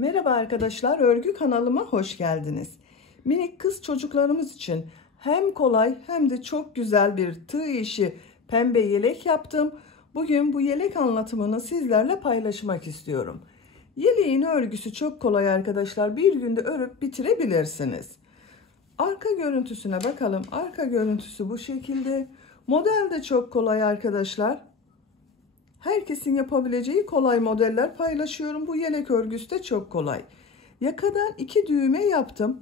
Merhaba arkadaşlar, örgü kanalıma hoş geldiniz. Minik kız çocuklarımız için hem kolay hem de çok güzel bir tığ işi pembe yelek yaptım. Bugün bu yelek anlatımını sizlerle paylaşmak istiyorum. Yeleğin örgüsü çok kolay arkadaşlar. Bir günde örüp bitirebilirsiniz. Arka görüntüsüne bakalım. Arka görüntüsü bu şekilde. Model de çok kolay arkadaşlar. Herkesin yapabileceği kolay modeller paylaşıyorum. Bu yelek örgüsü de çok kolay. Yakadan 2 düğme yaptım.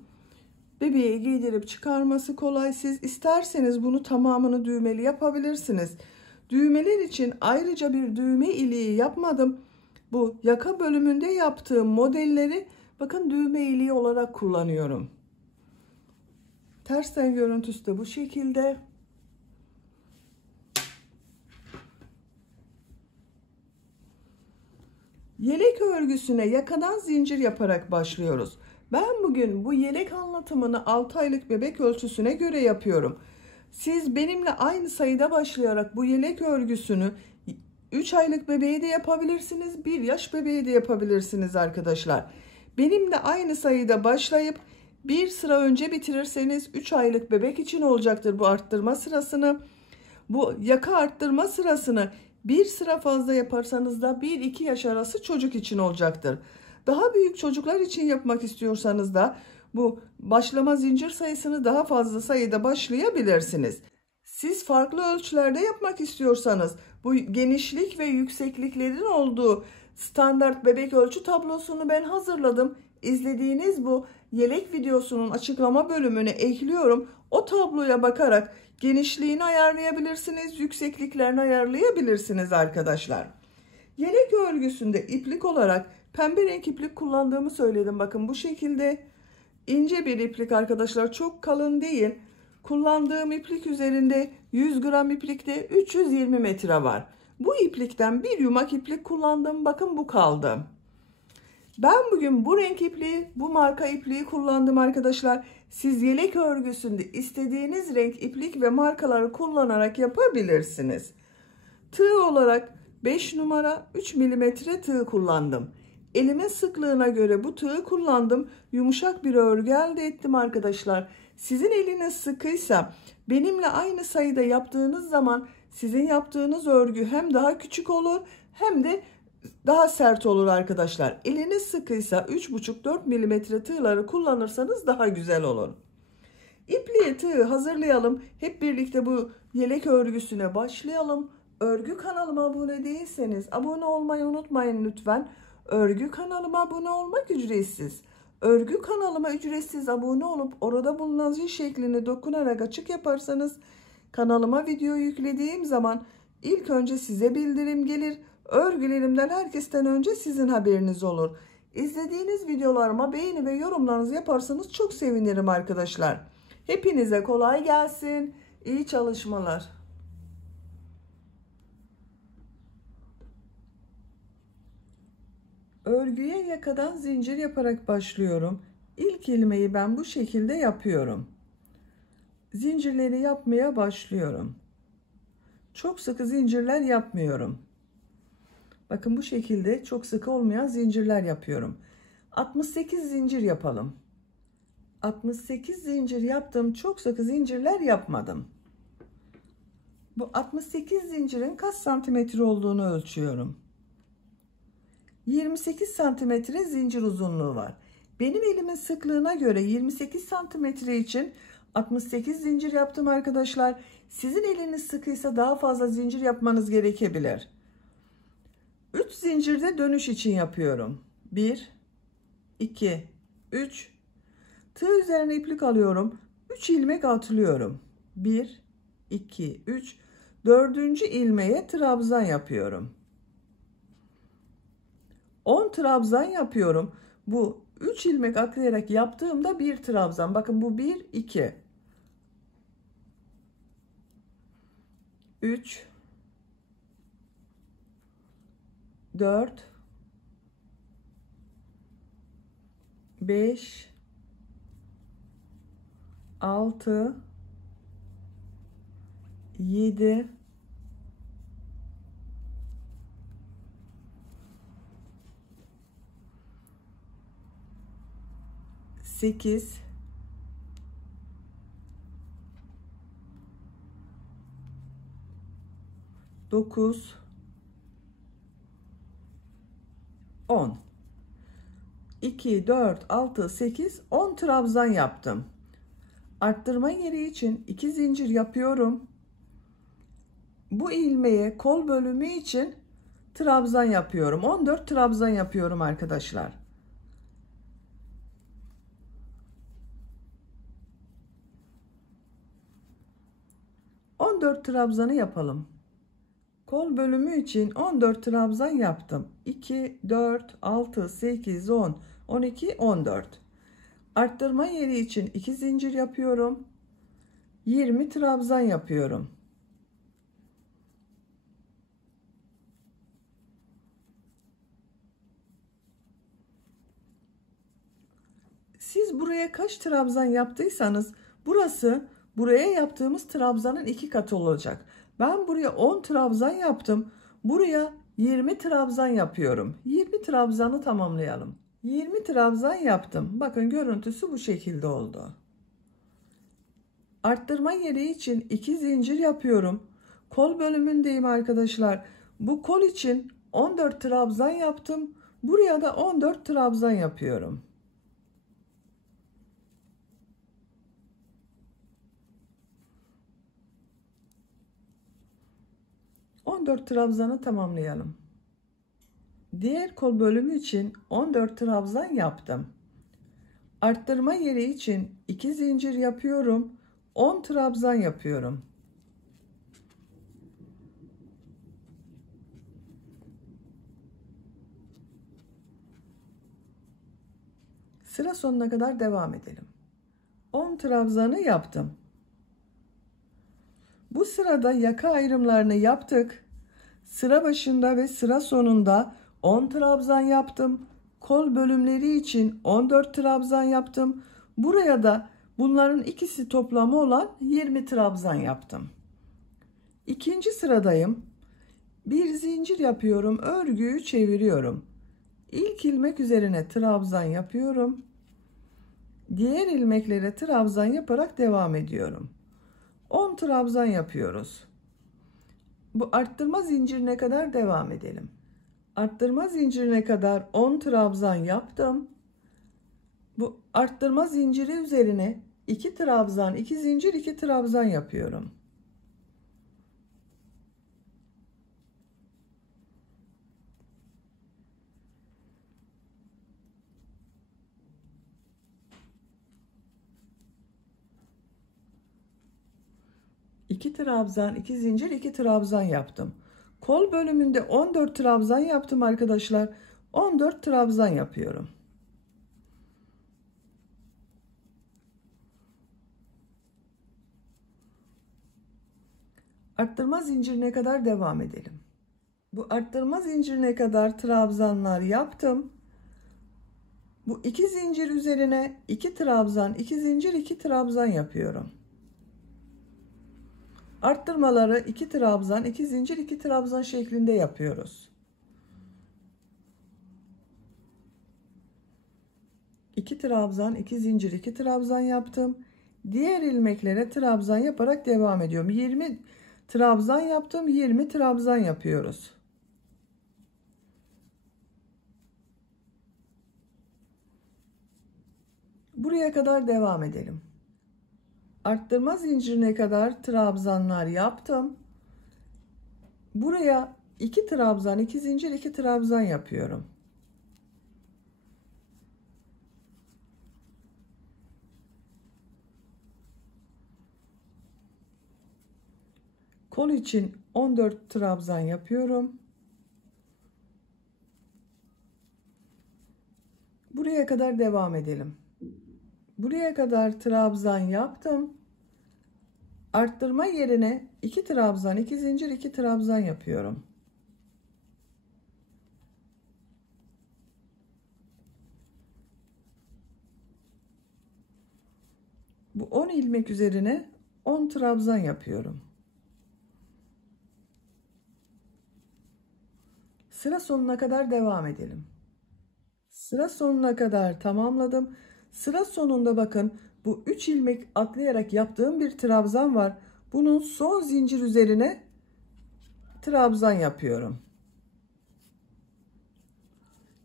Bebeğe giydirip çıkarması kolay. Siz isterseniz bunu tamamını düğmeli yapabilirsiniz. Düğmeler için ayrıca bir düğme iliği yapmadım. Bu yaka bölümünde yaptığım modelleri bakın düğme iliği olarak kullanıyorum. Tersten görüntüsü de bu şekilde. Yelek örgüsüne yakadan zincir yaparak başlıyoruz. Ben bugün bu yelek anlatımını 6 aylık bebek ölçüsüne göre yapıyorum. Siz benimle aynı sayıda başlayarak bu yelek örgüsünü 3 aylık bebeğe de yapabilirsiniz, 1 yaş bebeğe de yapabilirsiniz arkadaşlar. Benimle aynı sayıda başlayıp bir sıra önce bitirirseniz 3 aylık bebek için olacaktır bu arttırma sırasını. Bu yaka arttırma sırasını bir sıra fazla yaparsanız da 1-2 yaş arası çocuk için olacaktır. Daha büyük çocuklar için yapmak istiyorsanız da bu başlama zincir sayısını daha fazla sayıda başlayabilirsiniz. Siz farklı ölçülerde yapmak istiyorsanız bu genişlik ve yüksekliklerin olduğu standart bebek ölçü tablosunu ben hazırladım. İzlediğiniz bu yelek videosunun açıklama bölümüne ekliyorum. O tabloya bakarak genişliğini ayarlayabilirsiniz, yüksekliklerini ayarlayabilirsiniz arkadaşlar. Yelek örgüsünde iplik olarak pembe renk iplik kullandığımı söyledim. Bakın bu şekilde ince bir iplik arkadaşlar, çok kalın değil. Kullandığım iplik üzerinde 100 gram iplikte 320 metre var. Bu iplikten bir yumak iplik kullandım. Bakın bu kaldı. Ben bugün bu renk ipliği, bu marka ipliği kullandım arkadaşlar. Siz yelek örgüsünde istediğiniz renk iplik ve markaları kullanarak yapabilirsiniz. Tığ olarak 5 numara 3 milimetre tığ kullandım. Elimin sıklığına göre bu tığı kullandım. Yumuşak bir örgü elde ettim arkadaşlar. Sizin eliniz sıkıysa benimle aynı sayıda yaptığınız zaman sizin yaptığınız örgü hem daha küçük olur hem de daha sert olur arkadaşlar. Eliniz sıkıysa 3,5-4 milimetre tığları kullanırsanız daha güzel olur. İpliği tığı hazırlayalım. Hep birlikte bu yelek örgüsüne başlayalım. Örgü kanalıma abone değilseniz abone olmayı unutmayın lütfen. Örgü kanalıma abone olmak ücretsiz. Örgü kanalıma ücretsiz abone olup orada bulunan zil şeklini dokunarak açık yaparsanız kanalıma video yüklediğim zaman ilk önce size bildirim gelir. Örgülerimden herkesten önce sizin haberiniz olur. İzlediğiniz videolarıma beğeni ve yorumlarınızı yaparsanız çok sevinirim arkadaşlar. Hepinize kolay gelsin. İyi çalışmalar. Örgüye yakadan zincir yaparak başlıyorum. İlk ilmeği ben bu şekilde yapıyorum. Zincirleri yapmaya başlıyorum. Çok sıkı zincirler yapmıyorum. Bakın bu şekilde çok sıkı olmayan zincirler yapıyorum. 68 zincir yapalım. 68 zincir yaptım. Çok sıkı zincirler yapmadım. Bu 68 zincirin kaç santimetre olduğunu ölçüyorum. 28 santimetre zincir uzunluğu var. Benim elimin sıklığına göre 28 santimetre için 68 zincir yaptım arkadaşlar. Sizin eliniz sıkıysa daha fazla zincir yapmanız gerekebilir. 3 zincirde dönüş için yapıyorum. 1, 2, 3. Tığ üzerine iplik alıyorum. 3 ilmek atlıyorum. 1, 2, 3. 4. ilmeğe trabzan yapıyorum. 10 trabzan yapıyorum. Bu 3 ilmek atlayarak yaptığımda bir trabzan. Bakın bu 1, 2, 3, 4, 5, 6, 7, 8, 8, 9, 10. 2, 4, 6, 8, 10 trabzan yaptım. Arttırma yeri için 2 zincir yapıyorum. Bu ilmeğe kol bölümü için trabzan yapıyorum. 14 trabzan yapıyorum arkadaşlar. ...14 trabzanı yapalım. Kol bölümü için 14 trabzan yaptım. 2, 4, 6, 8, 10, 12, 14. Arttırma yeri için 2 zincir yapıyorum. 20 trabzan yapıyorum. Siz buraya kaç trabzan yaptıysanız buraya yaptığımız trabzanın 2 katı olacak. Ben buraya 10 trabzan yaptım. Buraya 20 trabzan yapıyorum. 20 trabzanı tamamlayalım. 20 trabzan yaptım. Bakın görüntüsü bu şekilde oldu. Arttırma yeri için 2 zincir yapıyorum. Kol bölümündeyim arkadaşlar. Bu kol için 14 trabzan yaptım. Buraya da 14 trabzan yapıyorum. 14 trabzanı tamamlayalım. Diğer kol bölümü için 14 trabzan yaptım. Arttırma yeri için 2 zincir yapıyorum. 10 trabzan yapıyorum. Sıra sonuna kadar devam edelim. 10 trabzanı yaptım. Bu sırada yaka ayrımlarını yaptık. Sıra başında ve sıra sonunda 10 trabzan yaptım. Kol bölümleri için 14 trabzan yaptım. Buraya da bunların ikisi toplamı olan 20 trabzan yaptım. İkinci sıradayım. Bir zincir yapıyorum. Örgüyü çeviriyorum. İlk ilmek üzerine trabzan yapıyorum. Diğer ilmeklere trabzan yaparak devam ediyorum. 10 trabzan yapıyoruz. Bu arttırma zincirine kadar devam edelim. Arttırma zincirine kadar 10 trabzan yaptım. Bu arttırma zinciri üzerine 2 trabzan, 2 zincir, 2 trabzan yapıyorum. İki trabzan, 2 zincir, 2 trabzan yaptım. Kol bölümünde 14 trabzan yaptım arkadaşlar. 14 trabzan yapıyorum. Arttırma zincirine kadar devam edelim. Bu arttırma zincirine kadar trabzanlar yaptım. Bu 2 zincir üzerine 2 trabzan, 2 zincir, 2 trabzan yapıyorum. Arttırmaları 2 trabzan, 2 zincir, 2 trabzan şeklinde yapıyoruz. 2 trabzan, 2 zincir, 2 trabzan yaptım. Diğer ilmeklere trabzan yaparak devam ediyorum. 20 trabzan yaptım, 20 trabzan yapıyoruz. Buraya kadar devam edelim. Arttırma zincirine kadar trabzanlar yaptım. Buraya 2 trabzan, 2 zincir, 2 trabzan yapıyorum. Kol için 14 trabzan yapıyorum. Buraya kadar devam edelim. Buraya kadar trabzan yaptım. Arttırma yerine 2 trabzan, 2 zincir, 2 trabzan yapıyorum. Bu 10 ilmek üzerine 10 trabzan yapıyorum. Sıra sonuna kadar devam edelim. Sıra sonuna kadar tamamladım. Sıra sonunda bakın bu 3 ilmek atlayarak yaptığım bir trabzan var. Bunun son zincir üzerine trabzan yapıyorum.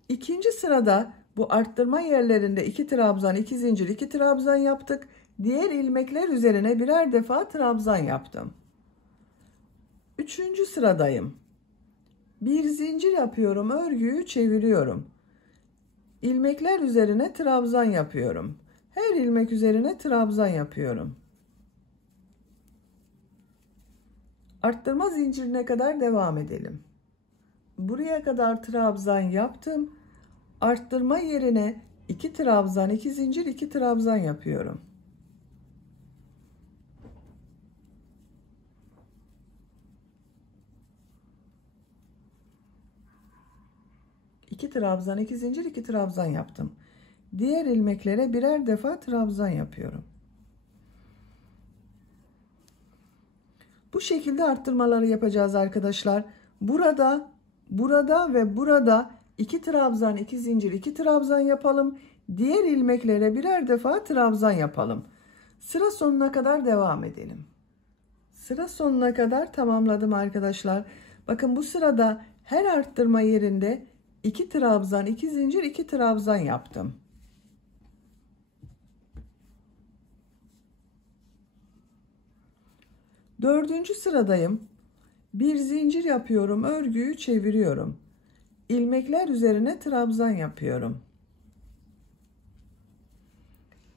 İkinci sırada bu arttırma yerlerinde 2 trabzan, 2 zincir, 2 trabzan yaptık. Diğer ilmekler üzerine birer defa trabzan yaptım. Üçüncü sıradayım. Bir zincir yapıyorum, örgüyü çeviriyorum. İlmekler üzerine trabzan yapıyorum. Her ilmek üzerine trabzan yapıyorum. Arttırma zincirine kadar devam edelim. Buraya kadar trabzan yaptım. Arttırma yerine 2 trabzan, 2 zincir, 2 trabzan yapıyorum. İki trabzan, 2 zincir, 2 trabzan yaptım. Diğer ilmeklere birer defa trabzan yapıyorum. Bu şekilde arttırmaları yapacağız arkadaşlar. Burada ve burada 2 trabzan, 2 zincir, 2 trabzan yapalım. Diğer ilmeklere birer defa trabzan yapalım. Sıra sonuna kadar devam edelim. Sıra sonuna kadar tamamladım arkadaşlar. Bakın bu sırada her arttırma yerinde 2 trabzan, 2 zincir, 2 trabzan yaptım. Dördüncü sıradayım. Bir zincir yapıyorum, örgüyü çeviriyorum. İlmekler üzerine trabzan yapıyorum.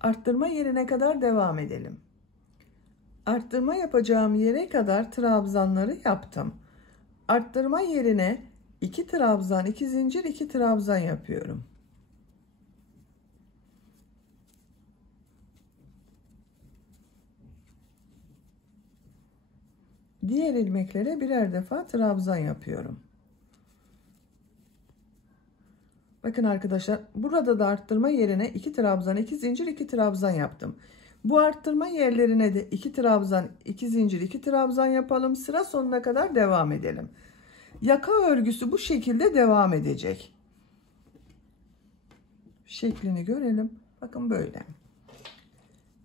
Arttırma yerine kadar devam edelim. Arttırma yapacağım yere kadar trabzanları yaptım. Arttırma yerine 2 trabzan, 2 zincir, 2 trabzan yapıyorum. Diğer ilmeklere birer defa trabzan yapıyorum. Bakın arkadaşlar, burada da arttırma yerine 2 trabzan, 2 zincir, 2 trabzan yaptım. Bu arttırma yerlerine de 2 trabzan, 2 zincir, 2 trabzan yapalım. Sıra sonuna kadar devam edelim. Yaka örgüsü bu şekilde devam edecek. Şeklini görelim. Bakın böyle.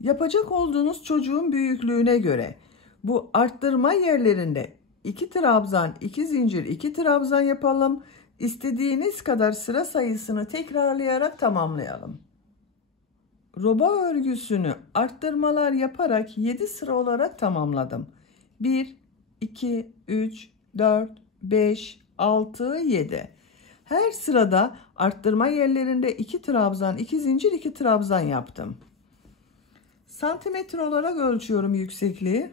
Yapacak olduğunuz çocuğun büyüklüğüne göre bu arttırma yerlerinde 2 trabzan, 2 zincir, 2 trabzan yapalım. İstediğiniz kadar sıra sayısını tekrarlayarak tamamlayalım. Roba örgüsünü arttırmalar yaparak 7 sıra olarak tamamladım. 1, 2, 3, 4, 5, 6, 7. Her sırada arttırma yerlerinde 2 trabzan, 2 zincir, 2 trabzan yaptım. Santimetre olarak ölçüyorum yüksekliği.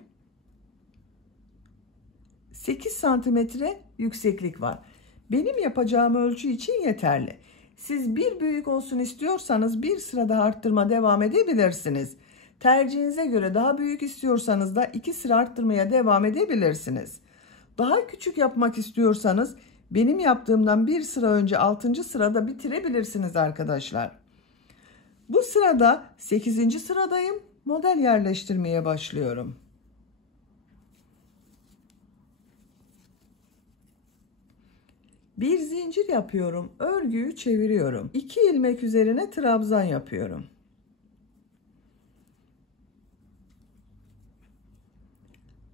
8 santimetre yükseklik var. Benim yapacağım ölçü için yeterli. Siz bir büyük olsun istiyorsanız bir sıra daha arttırma devam edebilirsiniz. Tercihinize göre daha büyük istiyorsanız da 2 sıra arttırmaya devam edebilirsiniz. Daha küçük yapmak istiyorsanız benim yaptığımdan bir sıra önce 6. sırada bitirebilirsiniz arkadaşlar. Bu sırada 8. sıradayım. Model yerleştirmeye başlıyorum. Bir zincir yapıyorum, örgüyü çeviriyorum. 2 ilmek üzerine trabzan yapıyorum.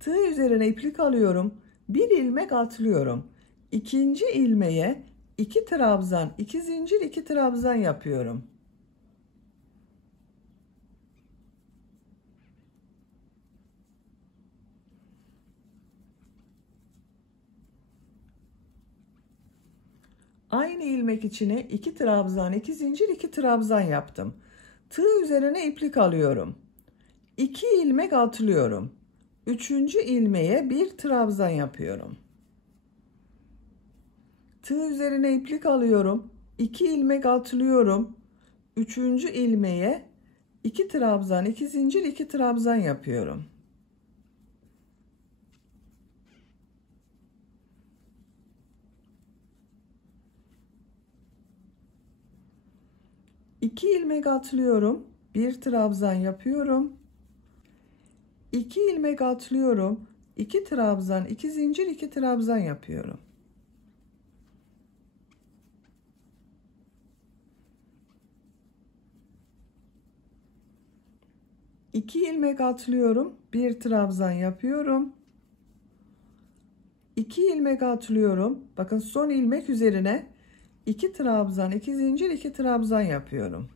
Tığ üzerine iplik alıyorum, bir ilmek atlıyorum. İkinci ilmeğe 2 trabzan, 2 zincir, 2 trabzan yapıyorum. Aynı ilmek içine 2 trabzan, 2 zincir, 2 trabzan yaptım. Tığ üzerine iplik alıyorum. 2 ilmek atlıyorum. Üçüncü ilmeğe bir trabzan yapıyorum. Tığ üzerine iplik alıyorum. 2 ilmek atlıyorum. Üçüncü ilmeğe 2 trabzan, 2 zincir, 2 trabzan yapıyorum. İki ilmek atlıyorum. Bir trabzan yapıyorum. 2 ilmek atlıyorum. 2 trabzan, 2 zincir, 2 trabzan yapıyorum. 2 ilmek atlıyorum, bir trabzan yapıyorum. 2 ilmek atlıyorum. Bakın son ilmek üzerine 2 trabzan, 2 zincir, 2 trabzan yapıyorum.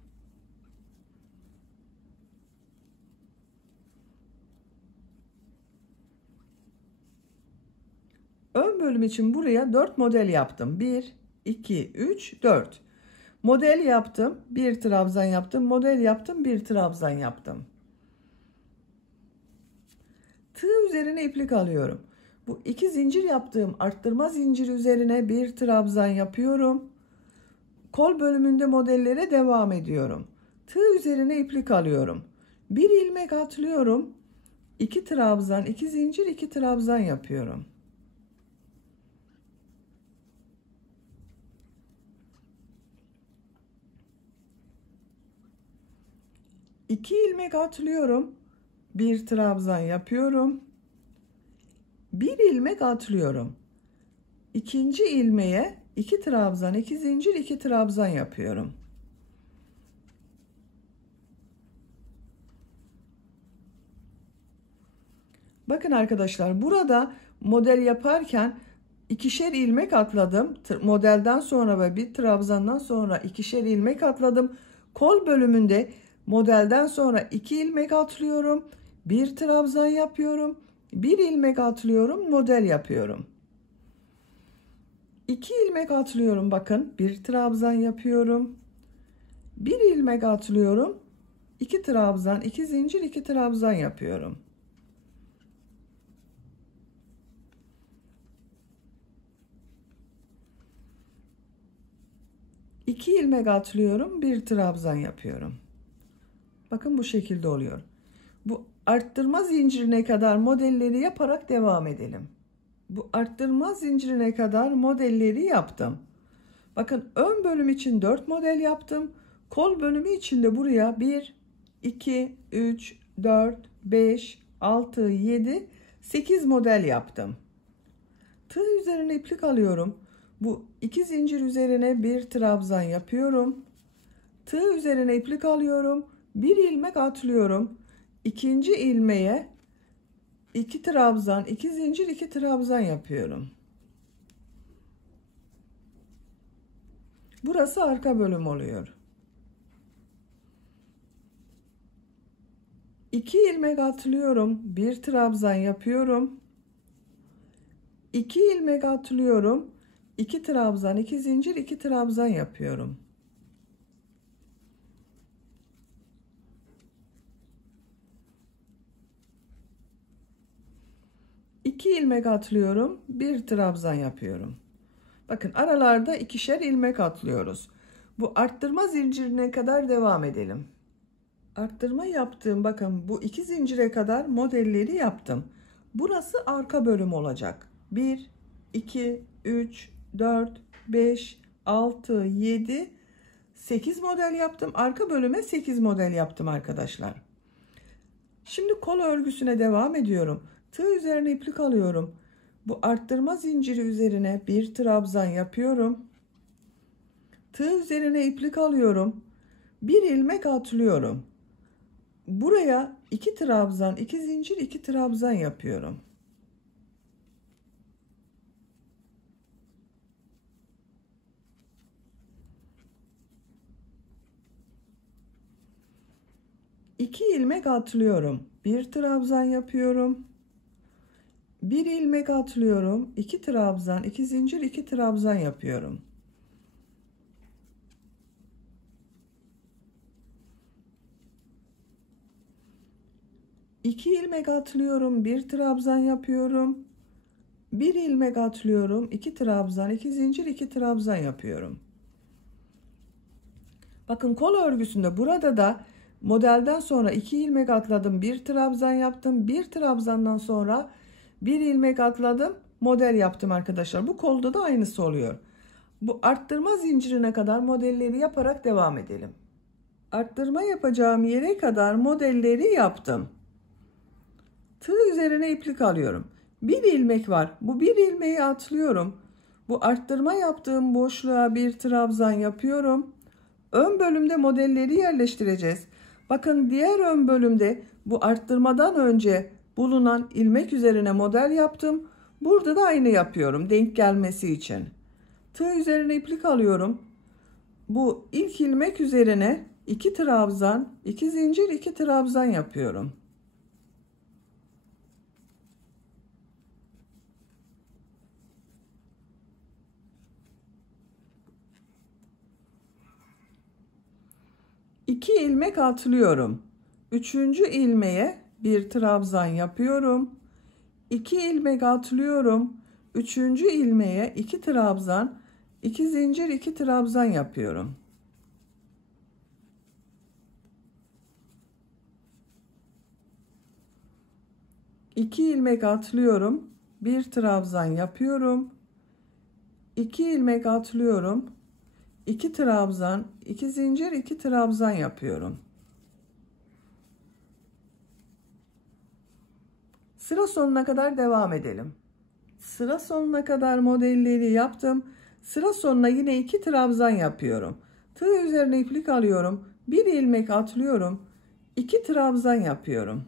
Ön bölüm için buraya 4 model yaptım. 1, 2, 3, 4. Model yaptım, bir trabzan yaptım, model yaptım, bir trabzan yaptım. Tığ üzerine iplik alıyorum. Bu 2 zincir yaptığım arttırma zincir üzerine bir trabzan yapıyorum. Kol bölümünde modellere devam ediyorum. Tığ üzerine iplik alıyorum. Bir ilmek atlıyorum. 2 trabzan, 2 zincir, 2 trabzan yapıyorum. İki ilmek atlıyorum. Bir trabzan yapıyorum. Bir ilmek atlıyorum. İkinci ilmeğe 2 trabzan, 2 zincir, 2 trabzan yapıyorum. Bakın arkadaşlar, burada model yaparken ikişer ilmek atladım. Modelden sonra ve bir trabzandan sonra ikişer ilmek atladım. Kol bölümünde modelden sonra 2 ilmek atlıyorum. Bir trabzan yapıyorum. Bir ilmek atlıyorum, model yapıyorum. 2 ilmek atlıyorum, bakın. Bir trabzan yapıyorum. Bir ilmek atlıyorum. 2 trabzan, 2 zincir, 2 trabzan yapıyorum. İki ilmek atlıyorum, bir trabzan yapıyorum. Bakın bu şekilde oluyor. Bu arttırma zincirine kadar modelleri yaparak devam edelim. Bu arttırma zincirine kadar modelleri yaptım. Bakın ön bölüm için 4 model yaptım. Kol bölümü için de buraya 1, 2, 3, 4, 5, 6, 7, 8 model yaptım. Tığ üzerine iplik alıyorum. Bu 2 zincir üzerine bir trabzan yapıyorum. Tığ üzerine iplik alıyorum. Bir ilmek atlıyorum. İkinci ilmeğe 2 trabzan, 2 zincir, 2 trabzan yapıyorum. Burası arka bölüm oluyor. 2 ilmek atlıyorum. Bir trabzan yapıyorum. 2 ilmek atlıyorum. 2 trabzan, 2 zincir, 2 trabzan yapıyorum. İki ilmek atlıyorum, bir trabzan yapıyorum. Bakın aralarda ikişer ilmek atlıyoruz. Bu arttırma zincirine kadar devam edelim. Arttırma yaptığım, bakın bu 2 zincire kadar modelleri yaptım. Burası arka bölüm olacak. 1, 2, 3, 4, 5, 6, 7, 8 model yaptım. Arka bölüme 8 model yaptım arkadaşlar. Şimdi kol örgüsüne devam ediyorum. Tığ üzerine iplik alıyorum. Bu arttırma zinciri üzerine bir trabzan yapıyorum. Tığ üzerine iplik alıyorum. Bir ilmek atlıyorum. Buraya 2 trabzan, 2 zincir, 2 trabzan yapıyorum. İki ilmek atlıyorum. Bir trabzan yapıyorum. Bir ilmek atlıyorum. 2 trabzan, 2 zincir, 2 trabzan yapıyorum. İki ilmek atlıyorum. Bir trabzan yapıyorum. Bir ilmek atlıyorum. 2 trabzan, 2 zincir, 2 trabzan yapıyorum. Bakın kol örgüsünde burada da modelden sonra 2 ilmek atladım. Bir trabzan yaptım. Bir trabzandan sonra bir ilmek atladım. Model yaptım arkadaşlar. Bu kolda da aynısı oluyor. Bu arttırma zincirine kadar modelleri yaparak devam edelim. Arttırma yapacağım yere kadar modelleri yaptım. Tığ üzerine iplik alıyorum. Bir ilmek var. Bu bir ilmeği atlıyorum. Bu arttırma yaptığım boşluğa bir trabzan yapıyorum. Ön bölümde modelleri yerleştireceğiz. Bakın diğer ön bölümde bu arttırmadan önce bulunan ilmek üzerine model yaptım. Burada da aynı yapıyorum denk gelmesi için. Tığ üzerine iplik alıyorum. Bu ilk ilmek üzerine 2 trabzan, 2 zincir, 2 trabzan yapıyorum. İki ilmek atlıyorum. Üçüncü ilmeğe bir trabzan yapıyorum. 2 ilmek atlıyorum. Üçüncü ilmeğe 2 trabzan, 2 zincir, 2 trabzan yapıyorum. İki ilmek atlıyorum. Bir trabzan yapıyorum. 2 ilmek atlıyorum. 2 trabzan, 2 zincir, 2 trabzan yapıyorum. Sıra sonuna kadar devam edelim. Sıra sonuna kadar modelleri yaptım. Sıra sonuna yine 2 trabzan yapıyorum. Tığ üzerine iplik alıyorum. 1 ilmek atlıyorum. 2 trabzan yapıyorum.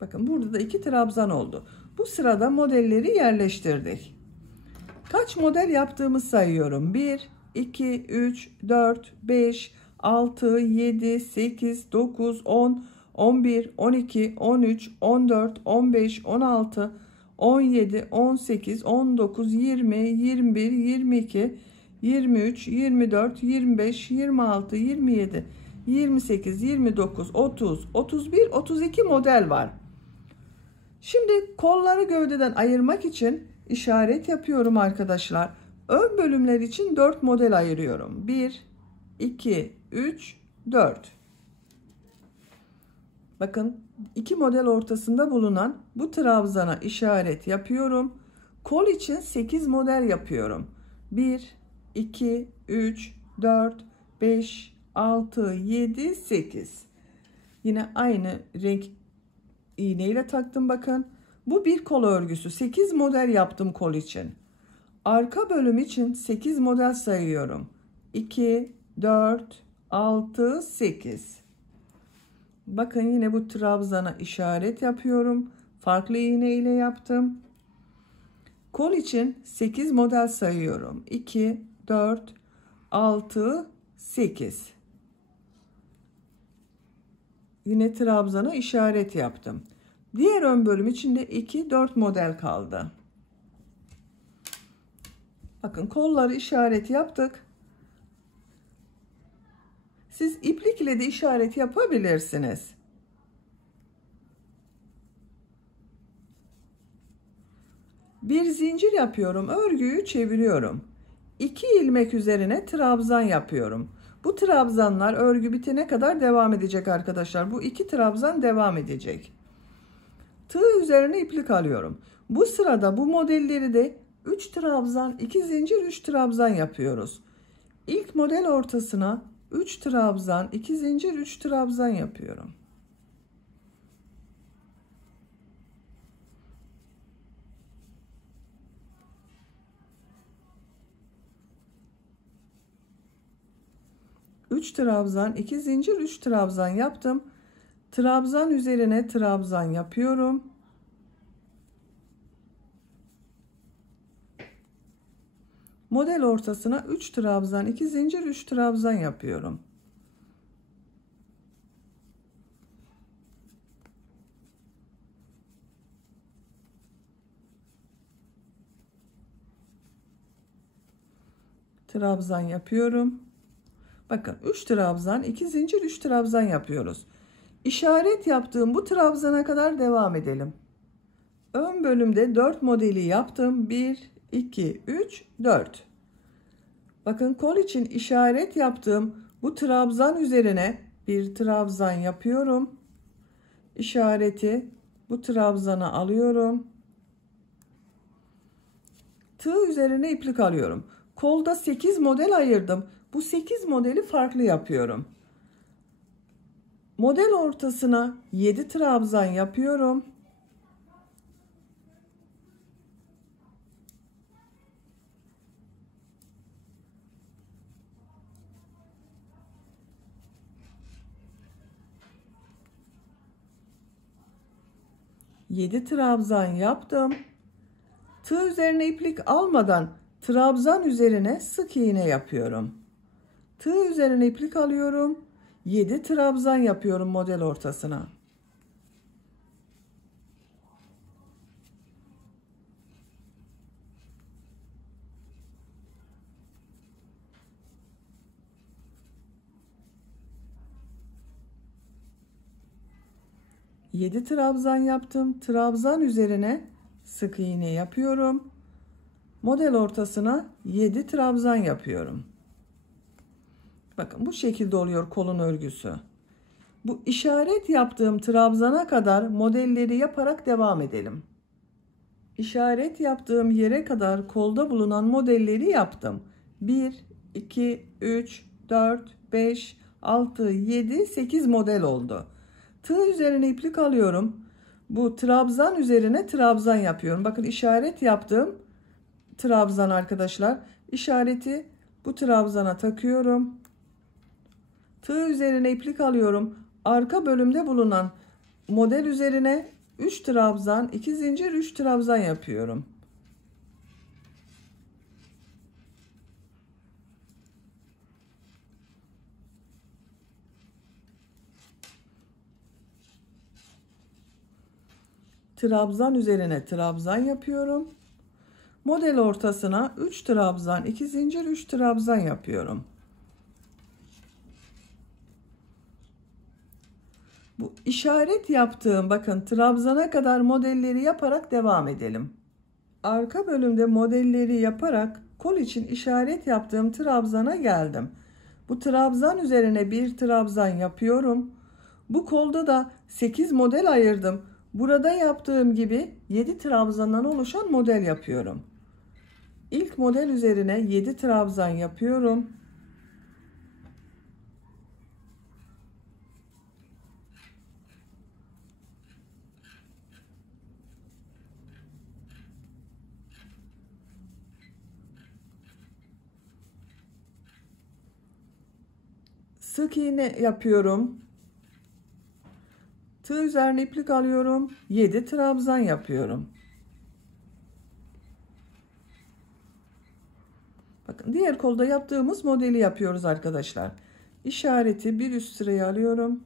Bakın burada da 2 trabzan oldu. Bu sırada modelleri yerleştirdik. Kaç model yaptığımı sayıyorum. 1, 2, 3, 4, 5, 6, 7, 8, 9, 10, 11, 12, 13, 14, 15, 16, 17, 18, 19, 20, 21, 22, 23, 24, 25, 26, 27, 28, 29, 30, 31, 32 model var. Şimdi kolları gövdeden ayırmak için işaret yapıyorum arkadaşlar. Ön bölümler için 4 model ayırıyorum. 1, 2, 3, 4. Bakın 2 model ortasında bulunan bu trabzana işaret yapıyorum. Kol için 8 model yapıyorum. 1, 2, 3, 4, 5, 6, 7, 8. Yine aynı renk iğneyle taktım bakın. Bu bir kol örgüsü. 8 model yaptım kol için. Arka bölüm için 8 model sayıyorum. 2, 4, 6, 8. Bakın yine bu trabzana işaret yapıyorum. Farklı iğne ile yaptım. Kol için 8 model sayıyorum. 2, 4, 6, 8. Yine trabzana işaret yaptım. Diğer ön bölüm için de 2, 4 model kaldı. Bakın kolları işaret yaptık. Siz iplik ile de işaret yapabilirsiniz. Bir zincir yapıyorum. Örgüyü çeviriyorum. 2 ilmek üzerine trabzan yapıyorum. Bu trabzanlar örgü bitene kadar devam edecek arkadaşlar. Bu 2 trabzan devam edecek. Tığ üzerine iplik alıyorum. Bu sırada bu modelleri de 3 trabzan, 2 zincir, 3 trabzan yapıyoruz. İlk model ortasına 3 trabzan, 2 zincir, 3 trabzan yapıyorum. Üç trabzan, 2 zincir, 3 trabzan yaptım. Trabzan üzerine trabzan yapıyorum. Model ortasına 3 trabzan, 2 zincir, 3 trabzan yapıyorum. Trabzan yapıyorum. Bakın 3 trabzan, 2 zincir, 3 trabzan yapıyoruz. İşaret yaptığım bu trabzana kadar devam edelim. Ön bölümde 4 modeli yaptım. 1, 2, 3, 4. Bakın kol için işaret yaptığım bu trabzan üzerine bir trabzan yapıyorum. İşareti bu trabzana alıyorum. Tığ üzerine iplik alıyorum. Kolda 8 model ayırdım. Bu 8 modeli farklı yapıyorum. Model ortasına 7 trabzan yapıyorum. 7 trabzan yaptım. Tığ üzerine iplik almadan trabzan üzerine sık iğne yapıyorum. Tığ üzerine iplik alıyorum. 7 trabzan yapıyorum model ortasına. Yedi trabzan yaptım. Trabzan üzerine sık iğne yapıyorum. Model ortasına 7 trabzan yapıyorum. Bakın bu şekilde oluyor kolun örgüsü. Bu işaret yaptığım trabzana kadar modelleri yaparak devam edelim. İşaret yaptığım yere kadar kolda bulunan modelleri yaptım. 1, 2, 3, 4, 5, 6, 7, 8 model oldu. Tığ üzerine iplik alıyorum. Bu trabzan üzerine trabzan yapıyorum. Bakın işaret yaptığım trabzan arkadaşlar. İşareti bu trabzana takıyorum. Tığ üzerine iplik alıyorum. Arka bölümde bulunan model üzerine 3 trabzan, 2 zincir, 3 trabzan yapıyorum. Trabzan üzerine trabzan yapıyorum. Model ortasına 3 trabzan, 2 zincir, 3 trabzan yapıyorum. Bu işaret yaptığım bakın trabzana kadar modelleri yaparak devam edelim. Arka bölümde modelleri yaparak kol için işaret yaptığım trabzana geldim. Bu trabzan üzerine bir trabzan yapıyorum. Bu kolda da 8 model ayırdım. Burada yaptığım gibi 7 trabzandan oluşan model yapıyorum. İlk model üzerine 7 trabzan yapıyorum. Sık iğne yapıyorum. Tığ üzerine iplik alıyorum. 7 trabzan yapıyorum. Bakın diğer kolda yaptığımız modeli yapıyoruz arkadaşlar. İşareti bir üst sıraya alıyorum.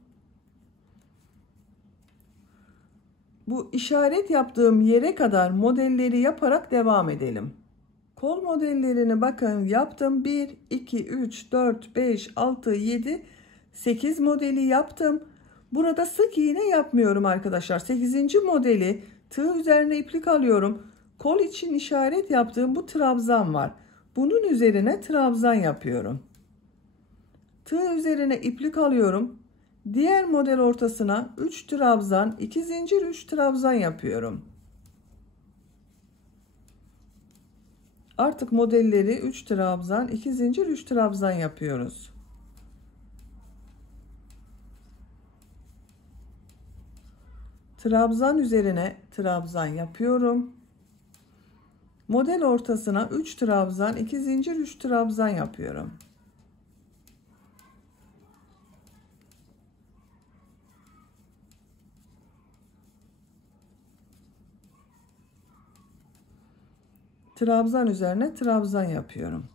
Bu işaret yaptığım yere kadar modelleri yaparak devam edelim. Kol modellerini bakın yaptım. 1, 2, 3, 4, 5, 6, 7, 8 modeli yaptım. Burada sık iğne yapmıyorum arkadaşlar. 8. modeli tığ üzerine iplik alıyorum. Kol için işaret yaptığım bu trabzan var. Bunun üzerine trabzan yapıyorum. Tığ üzerine iplik alıyorum. Diğer model ortasına 3 trabzan, 2 zincir, 3 trabzan yapıyorum. Artık modelleri 3 trabzan, 2 zincir, 3 trabzan yapıyoruz. Trabzan üzerine trabzan yapıyorum. Model ortasına 3 trabzan, 2 zincir, 3 trabzan yapıyorum. Trabzan üzerine trabzan yapıyorum.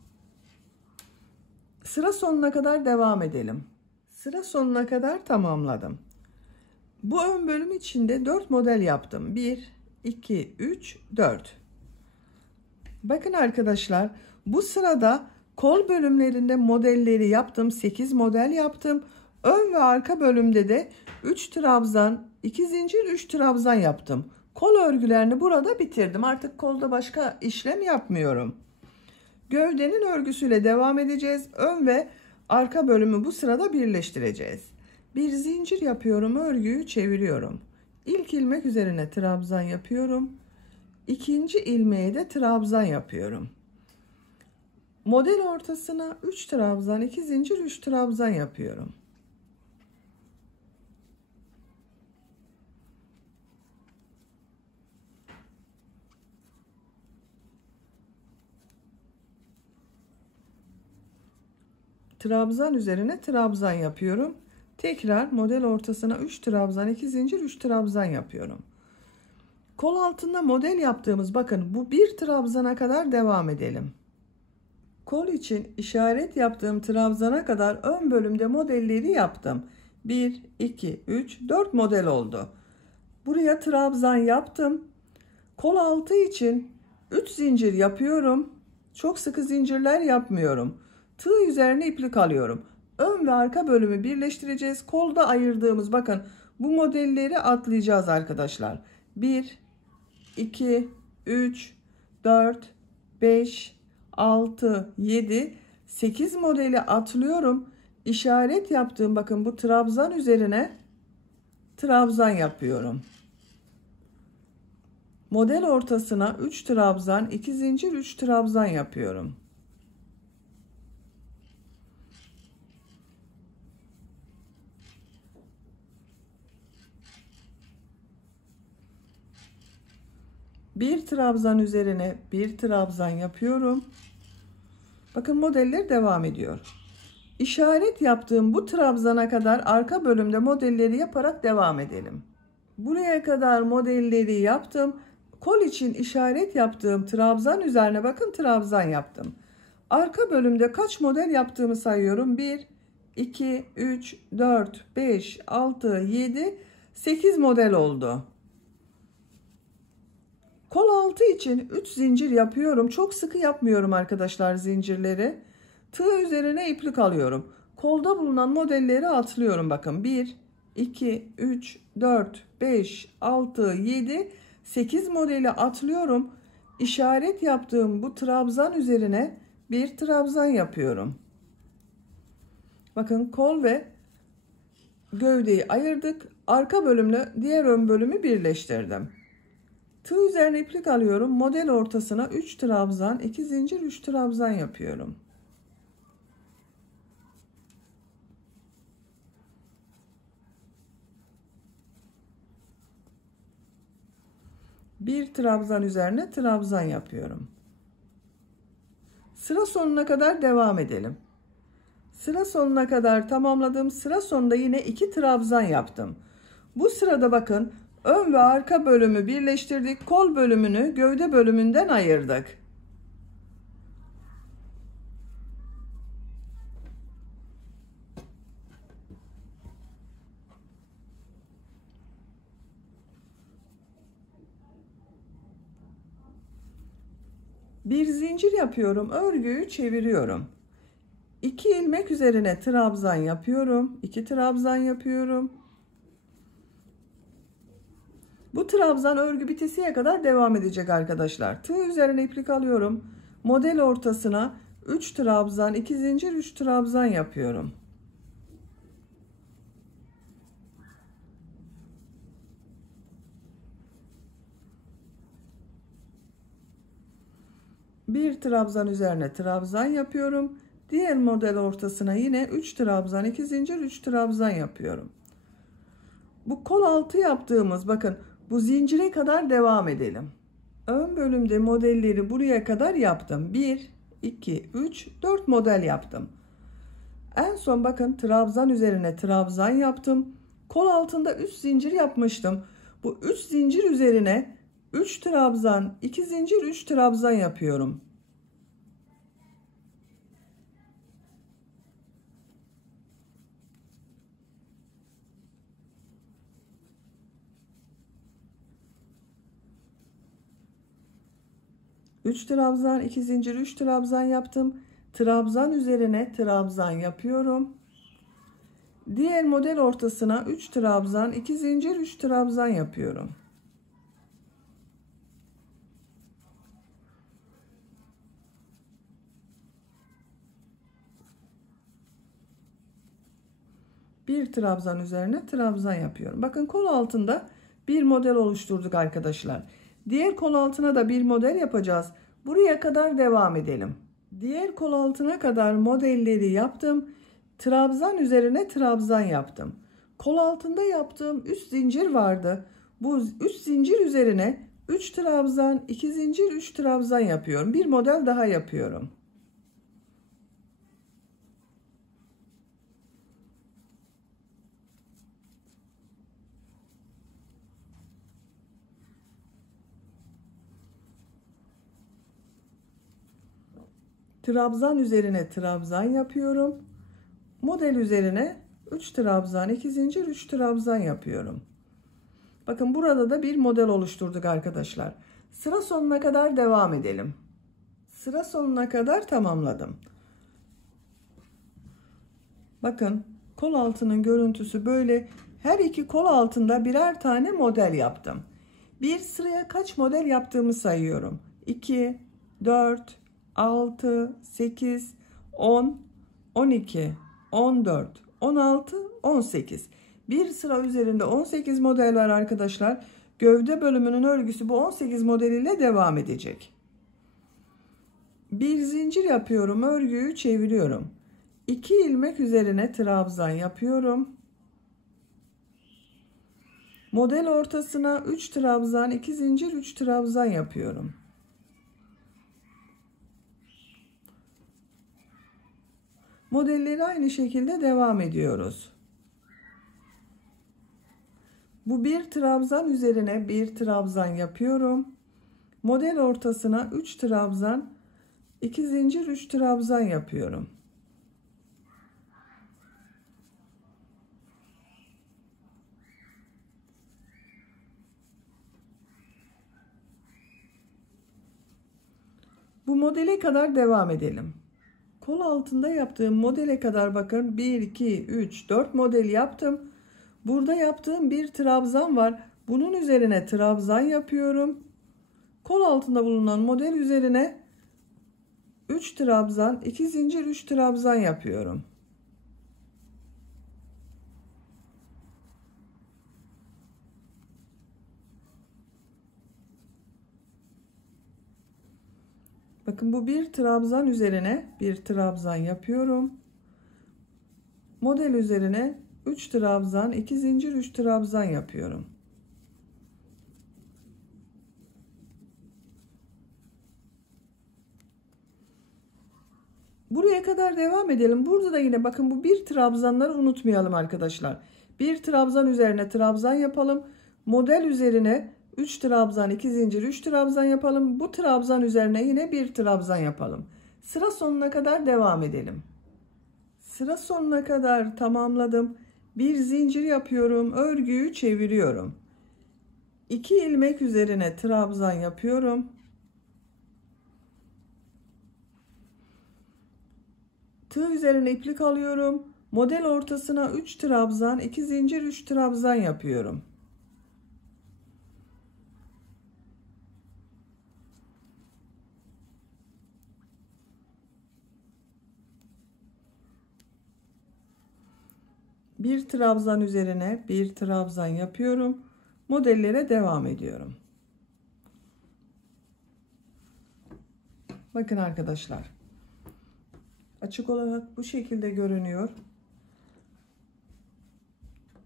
Sıra sonuna kadar devam edelim. Sıra sonuna kadar tamamladım. Bu ön bölüm içinde 4 model yaptım. 1, 2, 3, 4. Bakın arkadaşlar, bu sırada kol bölümlerinde modelleri yaptım. 8 model yaptım. Ön ve arka bölümde de 3 trabzan, 2 zincir, 3 trabzan yaptım. Kol örgülerini burada bitirdim. Artık kolda başka işlem yapmıyorum. Gövdenin örgüsüyle devam edeceğiz. Ön ve arka bölümü bu sırada birleştireceğiz. Bir zincir yapıyorum, örgüyü çeviriyorum. İlk ilmek üzerine trabzan yapıyorum. İkinci ilmeğe de trabzan yapıyorum. Model ortasına 3 trabzan, 2 zincir, 3 trabzan yapıyorum. Trabzan üzerine trabzan yapıyorum. Tekrar model ortasına 3 trabzan, 2 zincir, 3 trabzan yapıyorum. Kol altında model yaptığımız, bakın bu bir trabzana kadar devam edelim. Kol için işaret yaptığım trabzana kadar ön bölümde modelleri yaptım. 1, 2, 3, 4 model oldu. Buraya trabzan yaptım. Kol altı için 3 zincir yapıyorum. Çok sıkı zincirler yapmıyorum. Tığ üzerine iplik alıyorum. Ön ve arka bölümü birleştireceğiz. Kolda ayırdığımız, bakın bu modelleri atlayacağız arkadaşlar. 1, 2, 3, 4, 5, 6, 7, 8 modeli atlıyorum. İşaret yaptığım, bakın bu trabzan üzerine trabzan yapıyorum. Model ortasına 3 trabzan, 2 zincir, 3 trabzan yapıyorum. Bir trabzan üzerine bir trabzan yapıyorum. Bakın modeller devam ediyor. İşaret yaptığım bu trabzana kadar arka bölümde modelleri yaparak devam edelim. Buraya kadar modelleri yaptım. Kol için işaret yaptığım trabzan üzerine, bakın trabzan yaptım. Arka bölümde kaç model yaptığımı sayıyorum. 1, 2, 3, 4, 5, 6, 7, 8 model oldu. Kol altı için 3 zincir yapıyorum. Çok sıkı yapmıyorum arkadaşlar zincirleri. Tığ üzerine iplik alıyorum. Kolda bulunan modelleri atlıyorum. Bakın 1, 2, 3, 4, 5, 6, 7, 8 modeli atlıyorum. İşaret yaptığım bu trabzan üzerine bir trabzan yapıyorum. Bakın kol ve gövdeyi ayırdık. Arka bölümle diğer ön bölümü birleştirdim. Tığ üzerine iplik alıyorum. Model ortasına 3 trabzan, 2 zincir, 3 trabzan yapıyorum. Bir trabzan üzerine trabzan yapıyorum. Sıra sonuna kadar devam edelim. Sıra sonuna kadar tamamladım. Sıra sonunda yine 2 trabzan yaptım. Bu sırada bakın ön ve arka bölümü birleştirdik. Kol bölümünü gövde bölümünden ayırdık. Bir zincir yapıyorum. Örgüyü çeviriyorum. 2 ilmek üzerine trabzan yapıyorum. 2 trabzan yapıyorum. Bu trabzan örgü bitesiye kadar devam edecek arkadaşlar. Tığ üzerine iplik alıyorum. Model ortasına 3 trabzan, 2 zincir, 3 trabzan yapıyorum. Bir trabzan üzerine trabzan yapıyorum. Diğer model ortasına yine 3 trabzan, 2 zincir, 3 trabzan yapıyorum. Bu kol altı yaptığımız, bakın bu zincire kadar devam edelim. Ön bölümde modelleri buraya kadar yaptım. 1, 2, 3, 4 model yaptım. En son bakın trabzan üzerine trabzan yaptım. Kol altında 3 zincir yapmıştım. Bu 3 zincir üzerine 3 trabzan, 2 zincir, 3 trabzan yapıyorum. Üç trabzan, 2 zincir, 3 trabzan yaptım. Trabzan üzerine trabzan yapıyorum. Diğer model ortasına 3 trabzan, 2 zincir, 3 trabzan yapıyorum. Bir trabzan üzerine trabzan yapıyorum. Bakın kol altında bir model oluşturduk arkadaşlar. Diğer kol altına da bir model yapacağız. Buraya kadar devam edelim. Diğer kol altına kadar modelleri yaptım. Trabzan üzerine trabzan yaptım. Kol altında yaptığım 3 zincir vardı. Bu 3 zincir üzerine 3 trabzan, 2 zincir, 3 trabzan yapıyorum. Bir model daha yapıyorum. Trabzan üzerine trabzan yapıyorum. Model üzerine 3 trabzan, 2 zincir, 3 trabzan yapıyorum. Bakın burada da bir model oluşturduk arkadaşlar. Sıra sonuna kadar devam edelim. Sıra sonuna kadar tamamladım. Bakın kol altının görüntüsü böyle. Her iki kol altında birer tane model yaptım. Bir sıraya kaç model yaptığımı sayıyorum. 2, 4, 6, 8, 10, 12, 14, 16, 18. Bir sıra üzerinde 18 model var arkadaşlar. Gövde bölümünün örgüsü bu 18 model ile devam edecek. Bir zincir yapıyorum, örgüyü çeviriyorum. 2 ilmek üzerine trabzan yapıyorum. Model ortasına 3 trabzan, 2 zincir, 3 trabzan yapıyorum. Modelleri aynı şekilde devam ediyoruz. Bu bir trabzan üzerine bir trabzan yapıyorum. Model ortasına 3 trabzan, 2 zincir, 3 trabzan yapıyorum. Bu modele kadar devam edelim. Kol altında yaptığım modele kadar bakın 1, 2, 3, 4 model yaptım. Burada yaptığım bir trabzan var. Bunun üzerine trabzan yapıyorum. Kol altında bulunan model üzerine 3 trabzan, 2 zincir, 3 trabzan yapıyorum. Bakın bu bir trabzan üzerine bir trabzan yapıyorum. Model üzerine 3 trabzan, 2 zincir, 3 trabzan yapıyorum. Buraya kadar devam edelim. Burada da yine bakın bu bir trabzanları unutmayalım arkadaşlar. Bir trabzan üzerine trabzan yapalım. Model üzerine 3 trabzan, 2 zincir, 3 trabzan yapalım. Bu trabzan üzerine yine bir trabzan yapalım. Sıra sonuna kadar devam edelim. Sıra sonuna kadar tamamladım. Bir zincir yapıyorum. Örgüyü çeviriyorum. 2 ilmek üzerine trabzan yapıyorum. Tığ üzerine iplik alıyorum. Model ortasına 3 trabzan, 2 zincir, 3 trabzan yapıyorum. Bir trabzan üzerine bir trabzan yapıyorum. Modellere devam ediyorum. Bakın arkadaşlar. Açık olarak bu şekilde görünüyor.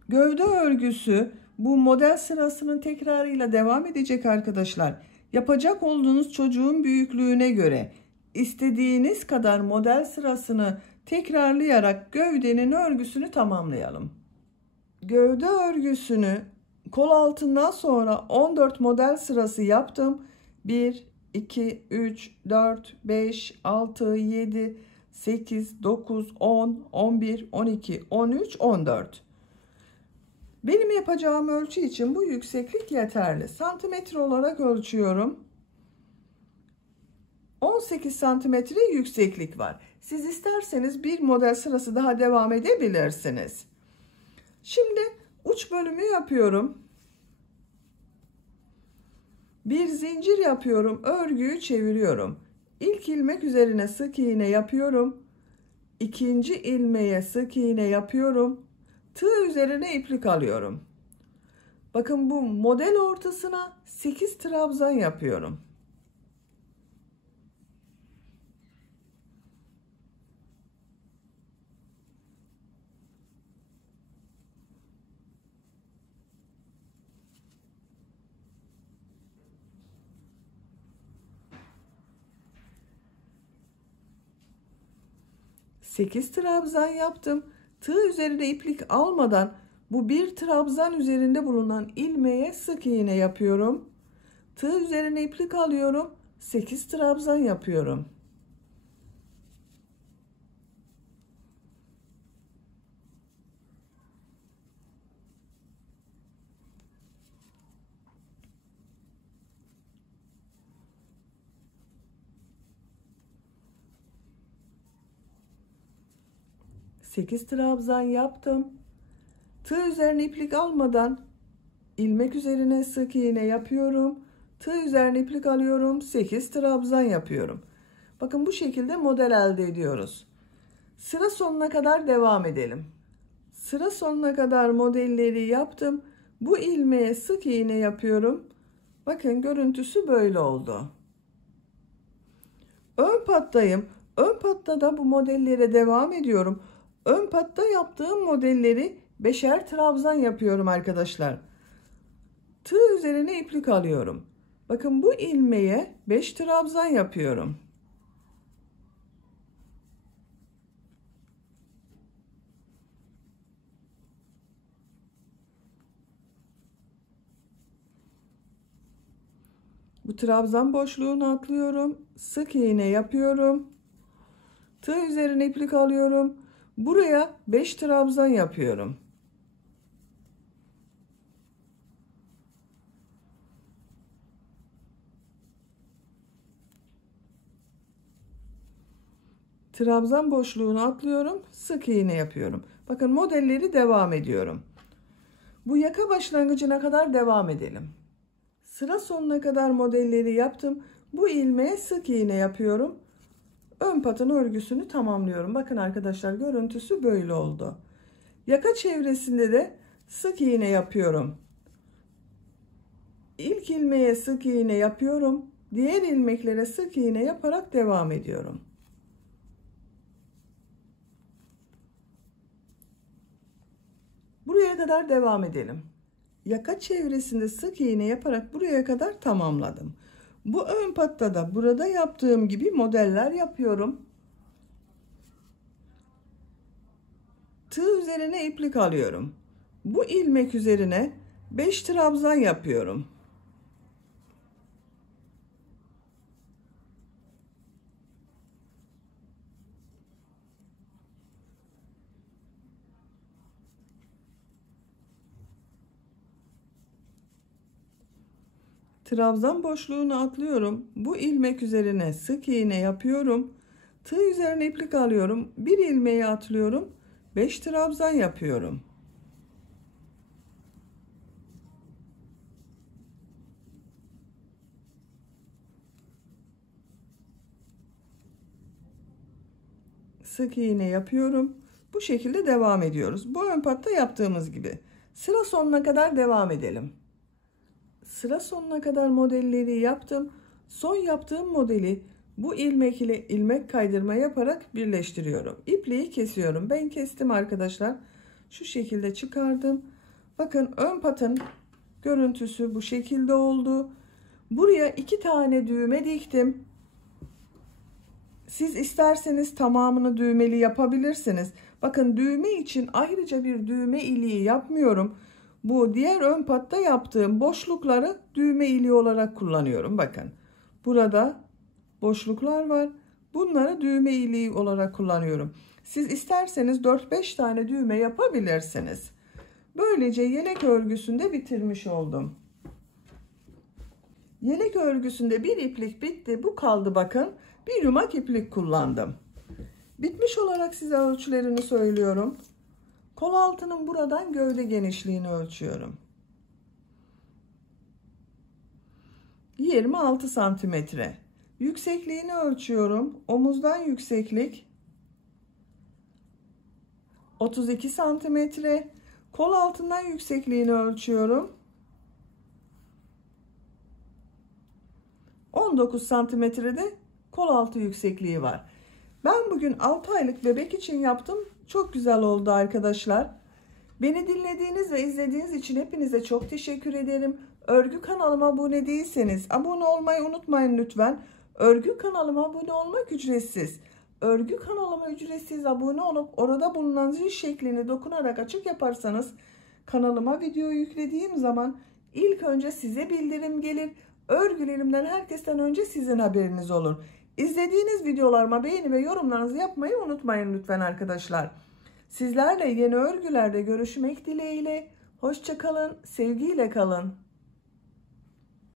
Gövde örgüsü bu model sırasının tekrarıyla devam edecek arkadaşlar. Yapacak olduğunuz çocuğun büyüklüğüne göre istediğiniz kadar model sırasını tekrarlayarak gövdenin örgüsünü tamamlayalım. Gövde örgüsünü kol altından sonra 14 model sırası yaptım. 1, 2, 3, 4, 5, 6, 7, 8, 9, 10, 11, 12, 13, 14. Benim yapacağım ölçü için bu yükseklik yeterli. Santimetre olarak ölçüyorum. 18 santimetre yükseklik var. Siz isterseniz bir model sırası daha devam edebilirsiniz. Şimdi uç bölümü yapıyorum. Bir zincir yapıyorum. Örgüyü çeviriyorum. İlk ilmek üzerine sık iğne yapıyorum. İkinci ilmeğe sık iğne yapıyorum. Tığ üzerine iplik alıyorum. Bakın bu model ortasına 8 trabzan yapıyorum. Sekiz trabzan yaptım. Tığ üzerine iplik almadan bu bir trabzan üzerinde bulunan ilmeğe sık iğne yapıyorum. Tığ üzerine iplik alıyorum. 8 trabzan yapıyorum. 8 trabzan yaptım. Tığ üzerine iplik almadan ilmek üzerine sık iğne yapıyorum. Tığ üzerine iplik alıyorum. 8 trabzan yapıyorum. Bakın bu şekilde model elde ediyoruz. Sıra sonuna kadar devam edelim. Sıra sonuna kadar modelleri yaptım. Bu ilmeğe sık iğne yapıyorum. Bakın görüntüsü böyle oldu. Ön pattayım. Ön pattada bu modellere devam ediyorum. Ön patta yaptığım modelleri 5'er trabzan yapıyorum arkadaşlar. Tığ üzerine iplik alıyorum. Bakın bu ilmeğe 5 trabzan yapıyorum. Bu trabzan boşluğunu atlıyorum. Sık iğne yapıyorum. Tığ üzerine iplik alıyorum. Buraya 5 trabzan yapıyorum. Trabzan boşluğunu atlıyorum. Sık iğne yapıyorum. Bakın modelleri devam ediyorum. Bu yaka başlangıcına kadar devam edelim. Sıra sonuna kadar modelleri yaptım. Bu ilmeğe sık iğne yapıyorum. Ön patın örgüsünü tamamlıyorum. Bakın arkadaşlar görüntüsü böyle oldu. Yaka çevresinde de sık iğne yapıyorum. İlk ilmeğe sık iğne yapıyorum. Diğer ilmeklere sık iğne yaparak devam ediyorum. Buraya kadar devam edelim. Yaka çevresinde sık iğne yaparak buraya kadar tamamladım. Bu ön patta da burada yaptığım gibi modeller yapıyorum. Tığ üzerine iplik alıyorum. Bu ilmek üzerine 5 trabzan yapıyorum. Trabzan boşluğunu atlıyorum. Bu ilmek üzerine sık iğne yapıyorum. Tığ üzerine iplik alıyorum. Bir ilmeği atlıyorum. 5 trabzan yapıyorum. Sık iğne yapıyorum. Bu şekilde devam ediyoruz. Bu ön patta yaptığımız gibi. Sıra sonuna kadar devam edelim. Sıra sonuna kadar modelleri yaptım. Son yaptığım modeli bu ilmek ile ilmek kaydırma yaparak birleştiriyorum. İpliği kesiyorum. Ben kestim arkadaşlar. Şu şekilde çıkardım. Bakın ön patın görüntüsü bu şekilde oldu. Buraya 2 tane düğme diktim. Siz isterseniz tamamını düğmeli yapabilirsiniz. Bakın düğme için ayrıca bir düğme iliği yapmıyorum. Bu diğer ön patta yaptığım boşlukları düğme iliği olarak kullanıyorum. Bakın burada boşluklar var. Bunları düğme iliği olarak kullanıyorum. Siz isterseniz 4-5 tane düğme yapabilirsiniz. Böylece yelek örgüsünde bitirmiş oldum. Yelek örgüsünde bir iplik bitti. Bu kaldı bakın. Bir yumak iplik kullandım. Bitmiş olarak size ölçülerini söylüyorum. Kol altının buradan gövde genişliğini ölçüyorum. 26 santimetre. Yüksekliğini ölçüyorum. Omuzdan yükseklik 32 santimetre. Kol altından yüksekliğini ölçüyorum. 19 santimetrede kol altı yüksekliği var. Ben bugün 6 aylık bebek için yaptım. Çok güzel oldu arkadaşlar. Beni dinlediğiniz ve izlediğiniz için hepinize çok teşekkür ederim. Örgü kanalıma abone değilseniz abone olmayı unutmayın lütfen. Örgü kanalıma abone olmak ücretsiz. Örgü kanalıma ücretsiz abone olup orada bulunan zil şeklini dokunarak açık yaparsanız kanalıma video yüklediğim zaman ilk önce size bildirim gelir. Örgülerimden herkesten önce sizin haberiniz olur. İzlediğiniz videolarıma beğeni ve yorumlarınızı yapmayı unutmayın lütfen arkadaşlar. Sizlerle yeni örgülerde görüşmek dileğiyle. Hoşça kalın, sevgiyle kalın.